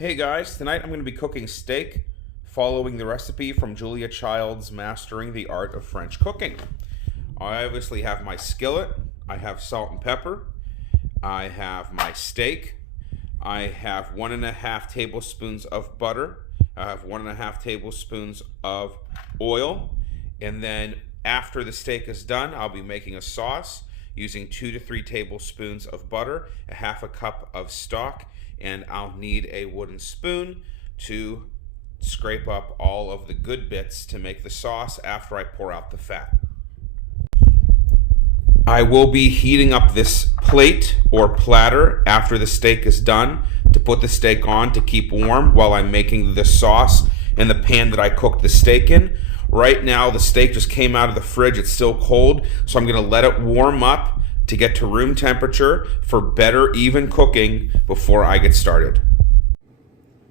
Hey guys, tonight I'm going to be cooking steak following the recipe from Julia Child's Mastering the Art of French Cooking. I obviously have my skillet, I have salt and pepper, I have my steak, I have 1.5 tablespoons of butter, I have 1.5 tablespoons of oil, and then after the steak is done, I'll be making a sauce using 2 to 3 tablespoons of butter, a half a cup of stock, and I'll need a wooden spoon to scrape up all of the good bits to make the sauce after I pour out the fat. I will be heating up this plate or platter after the steak is done to put the steak on to keep warm while I'm making the sauce in the pan that I cooked the steak in. Right now the steak just came out of the fridge, it's still cold, so I'm going to let it warm up to get to room temperature for better even cooking before I get started.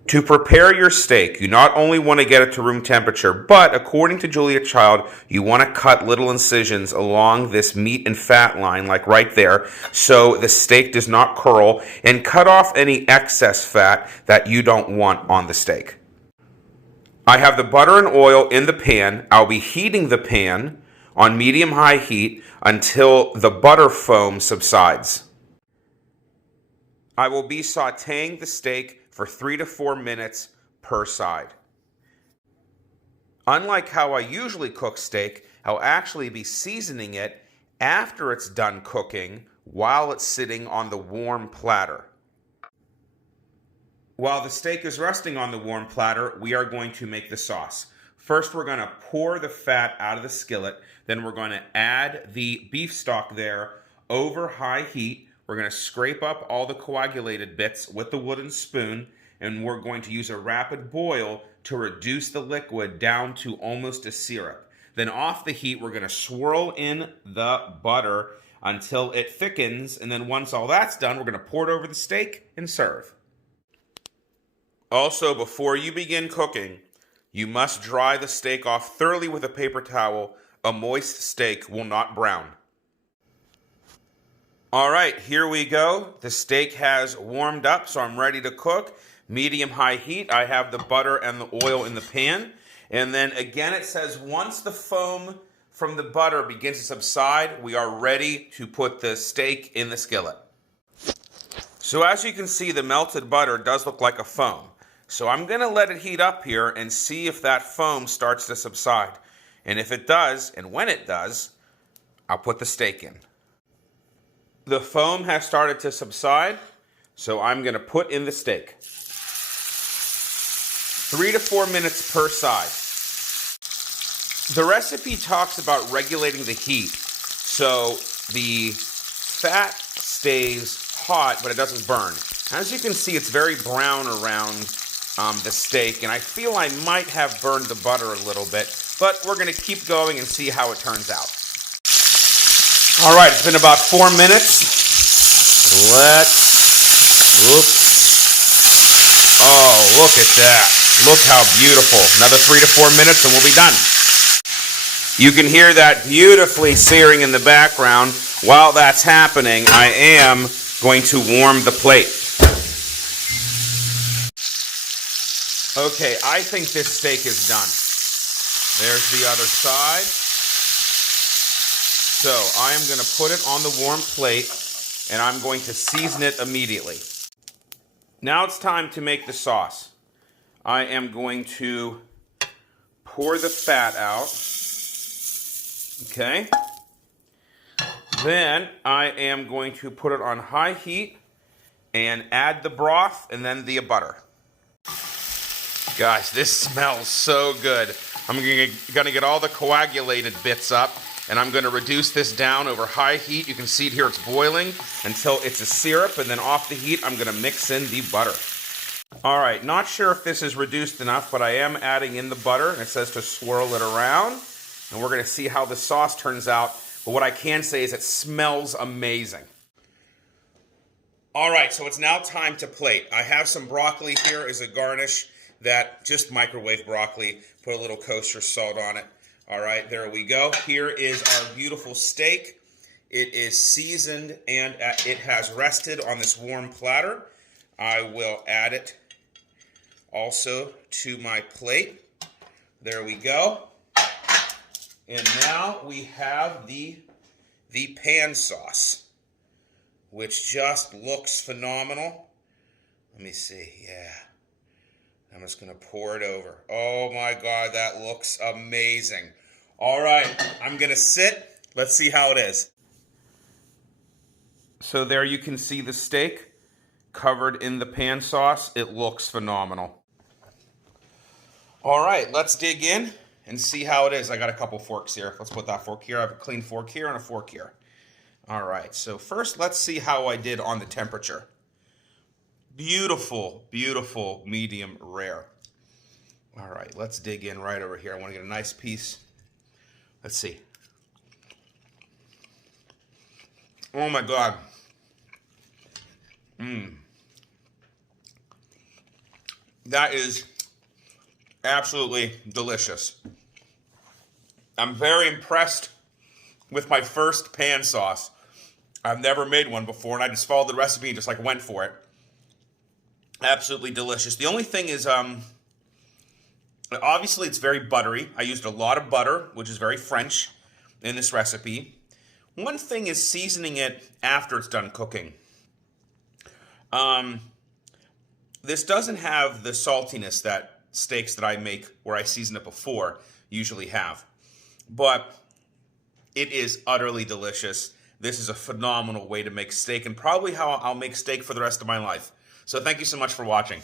To prepare your steak, you not only want to get it to room temperature, but according to Julia Child, you want to cut little incisions along this meat and fat line, like right there, so the steak does not curl, and cut off any excess fat that you don't want on the steak. I have the butter and oil in the pan. I'll be heating the pan on medium-high heat until the butter foam subsides. I will be sautéing the steak for 3 to 4 minutes per side. Unlike how I usually cook steak, I'll actually be seasoning it after it's done cooking while it's sitting on the warm platter. While the steak is resting on the warm platter, we are going to make the sauce. First, we're going to pour the fat out of the skillet. Then we're going to add the beef stock there over high heat. We're going to scrape up all the coagulated bits with the wooden spoon, and we're going to use a rapid boil to reduce the liquid down to almost a syrup. Then off the heat, we're going to swirl in the butter until it thickens, and then once all that's done, we're going to pour it over the steak and serve. Also, before you begin cooking, you must dry the steak off thoroughly with a paper towel. A moist steak will not brown. All right, here we go. The steak has warmed up, so I'm ready to cook. Medium-high heat. I have the butter and the oil in the pan. And then again, it says once the foam from the butter begins to subside, we are ready to put the steak in the skillet. So as you can see, the melted butter does look like a foam. So I'm going to let it heat up here and see if that foam starts to subside. And if it does, and when it does, I'll put the steak in. The foam has started to subside, so I'm going to put in the steak. 3 to 4 minutes per side. The recipe talks about regulating the heat, so the fat stays hot, but it doesn't burn. As you can see, it's very brown around the steak, and I feel I might have burned the butter a little bit, but we're going to keep going and see how it turns out. All right, it's been about 4 minutes. Oh, look at that. Look how beautiful. Another 3 to 4 minutes and we'll be done. You can hear that beautifully searing in the background. While that's happening, I am going to warm the plate. Okay, I think this steak is done. There's the other side. So I am going to put it on the warm plate, and I'm going to season it immediately. Now it's time to make the sauce. I am going to pour the fat out. Okay. Then I am going to put it on high heat and add the broth and then the butter. Guys, this smells so good. I'm going to get all the coagulated bits up, and I'm going to reduce this down over high heat. You can see it here, it's boiling until it's a syrup, and then off the heat, I'm going to mix in the butter. All right, not sure if this is reduced enough, but I am adding in the butter, and it says to swirl it around, and we're going to see how the sauce turns out. But what I can say is it smells amazing. All right, so it's now time to plate. I have some broccoli here as a garnish. That just microwave broccoli, put a little kosher salt on it. All right, there we go. Here is our beautiful steak. It is seasoned and it has rested on this warm platter. I will add it also to my plate. There we go. And now we have the pan sauce, which just looks phenomenal. Let me see, yeah. I'm just gonna pour it over. Oh my God, that looks amazing. All right, I'm gonna sit. Let's see how it is. So there you can see the steak covered in the pan sauce. It looks phenomenal. All right, let's dig in and see how it is. I got a couple forks here. Let's put that fork here. I have a clean fork here and a fork here. All right, so first let's see how I did on the temperature. Beautiful, beautiful medium rare. All right, let's dig in right over here. I want to get a nice piece. Let's see. Oh my God. That is absolutely delicious. I'm very impressed with my first pan sauce. I've never made one before, and I just followed the recipe and just like went for it. Absolutely delicious. The only thing is, obviously it's very buttery. I used a lot of butter, which is very French in this recipe. One thing is seasoning it after it's done cooking. This doesn't have the saltiness that steaks that I make where I season it before usually have. But it is utterly delicious. This is a phenomenal way to make steak and probably how I'll make steak for the rest of my life. So thank you so much for watching.